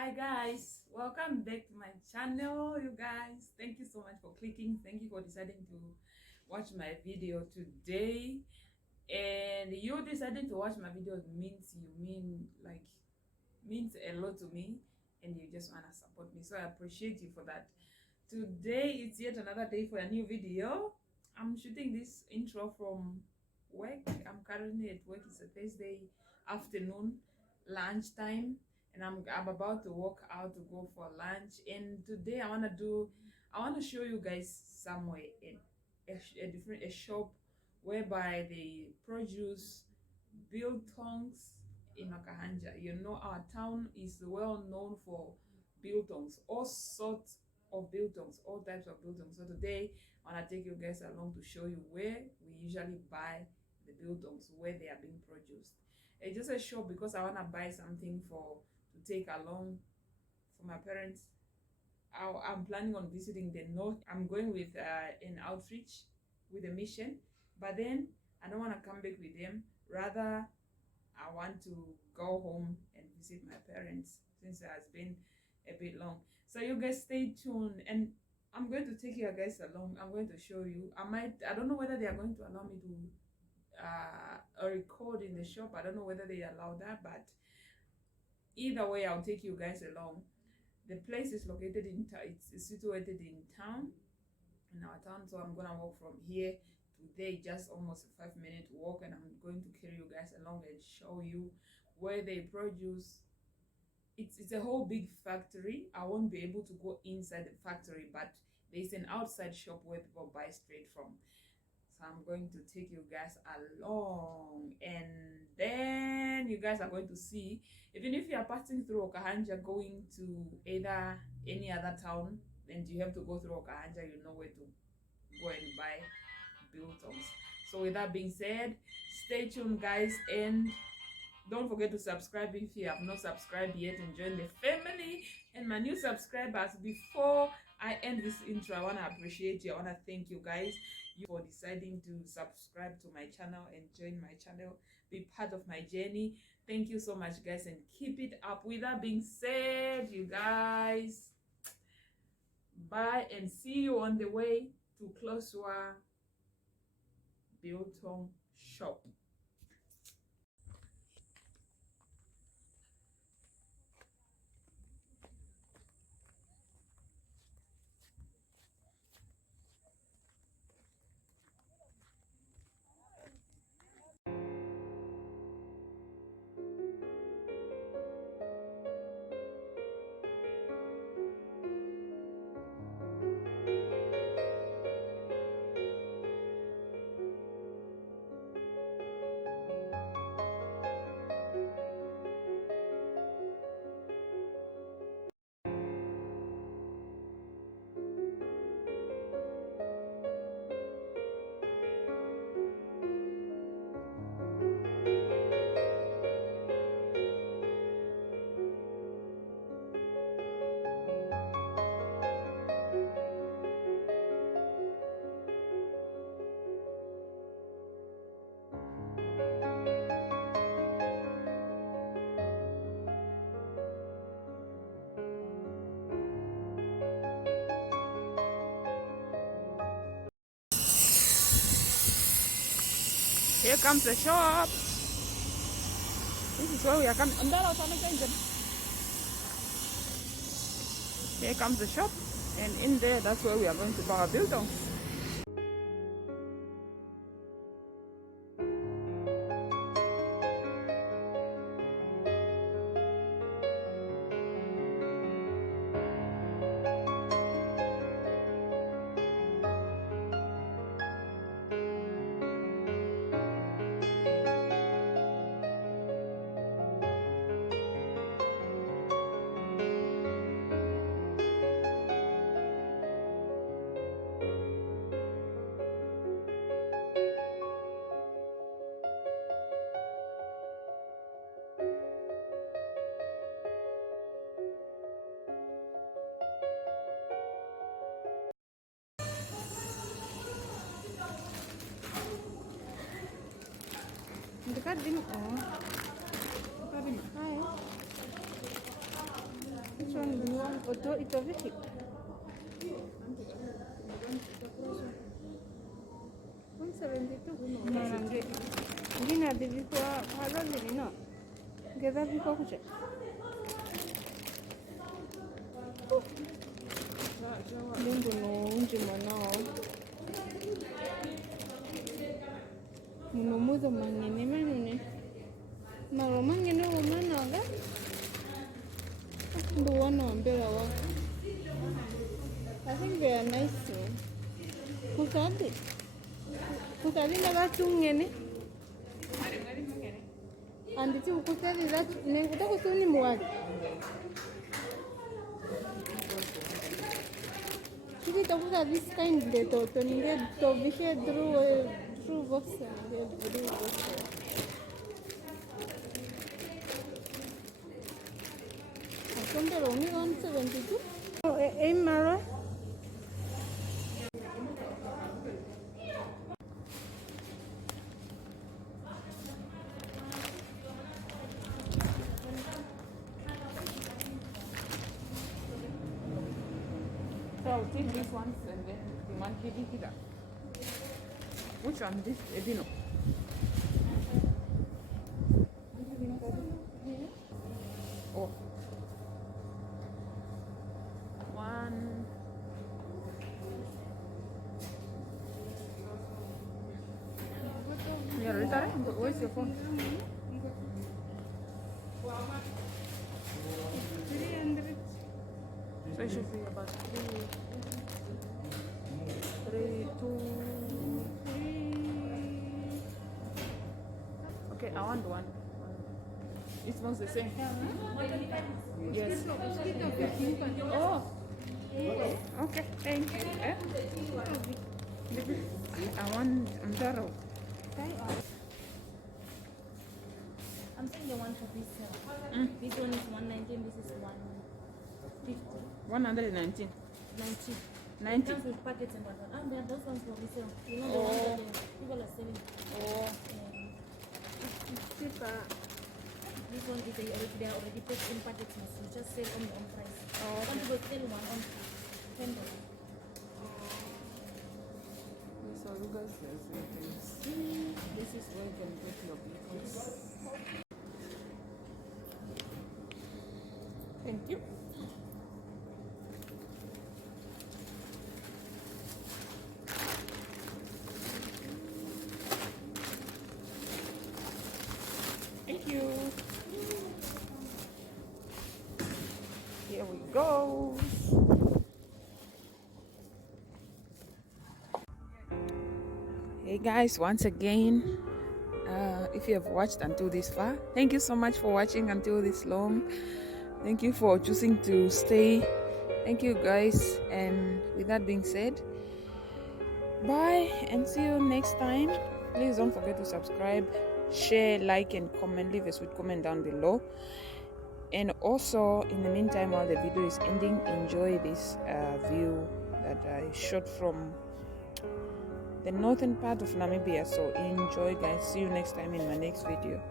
Hi guys, welcome back to my channel. You guys, thank you so much for clicking. Thank you for deciding to watch my video today. And you deciding to watch my video means means a lot to me, and you just want to support me, so I appreciate you for that. Today it's yet another day for a new video. I'm shooting this intro from work. I'm currently at work. It's a Thursday afternoon, lunchtime, and I'm about to walk out to go for lunch. And today I want to show you guys somewhere in a shop whereby they produce biltongs in Okahandja. You know, our town is well known for biltongs, all sorts of biltongs, all types of biltongs. So today I want to take you guys along to show you where we usually buy the biltongs, where they are being produced. It's just a shop because I want to buy something to take along for my parents. I'm planning on visiting the north. I'm going with an outreach with a mission, but then I don't want to come back with them. Rather, I want to go home and visit my parents since it has been a bit long. So you guys stay tuned, and I'm going to take you guys along. I'm going to show you. I don't know whether they are going to allow me to record in the shop. I don't know whether they allow that, but either way, I'll take you guys along. The place is located in it's situated in town, in our town. So I'm gonna walk from here to there, just almost a 5-minute walk, and I'm going to carry you guys along and show you where they produce. It's a whole big factory. I won't be able to go inside the factory, but there's an outside shop where people buy straight from. So I'm going to take you guys along, and then you guys are going to see, even if you are passing through Okahandja going to either any other town and you have to go through Okahandja, you know where to go and buy biltongs. So with that being said, stay tuned guys, and don't forget to subscribe if you have not subscribed yet, and join the family. And my new subscribers, before I end this intro, I want to appreciate you. I want to thank you guys for deciding to subscribe to my channel and join my channel, be part of my journey. Thank you so much guys, and keep it up. With that being said, you guys, bye, and see you on the way to CLOSWA Biltong shop. Here comes the shop. This is where we are coming. Here comes the shop, and in there, that's where we are going to buy our biltongs. Dekat din, oh. Dekat din, hi. one, this one, it's a bit. Gina de before Hallo, no. Get that before. Limbo no unjima now. Munomuzo mangene menune. Maro mangene umanaga. The one on Bella. I think they are nice too. Kutadi. Kutadi never tung any. And the two Kutadi that was only one. She did over this kind of to get to be here through box and get blue box. I come there only 172. Oh, Mara. So I'll take this one and then the one kitty here. Which one? This Edino. Oh. One. Yeah, where's your phone? 300. So it should be about 3, 2, 3. Okay, I want one. It smells the same. Yes. Oh. Okay, thank you. Eh? I want Ndaro. I'm saying the one for this one. This one is 119, this is 150. 119. 90. 90. It comes with packets and whatnot. And there are those ones for resale. You know the ones that people are selling. Oh. It's cheaper. This one is they are already packed in packets. So you just sell on the own price. Oh, Some people sell one on $10. So you guys can see. This is where you can get your vehicles. Thank you. Thank you. Here we go. Hey guys, once again, if you have watched until this far, thank you so much for watching until this long. Thank you for choosing to stay. Thank you guys, and with that being said, bye and see you next time. Please don't forget to subscribe, share, like and comment. Leave a sweet comment down below. And also, in the meantime, while the video is ending, enjoy this view that I shot from the northern part of Namibia. So enjoy guys. See you next time in my next video.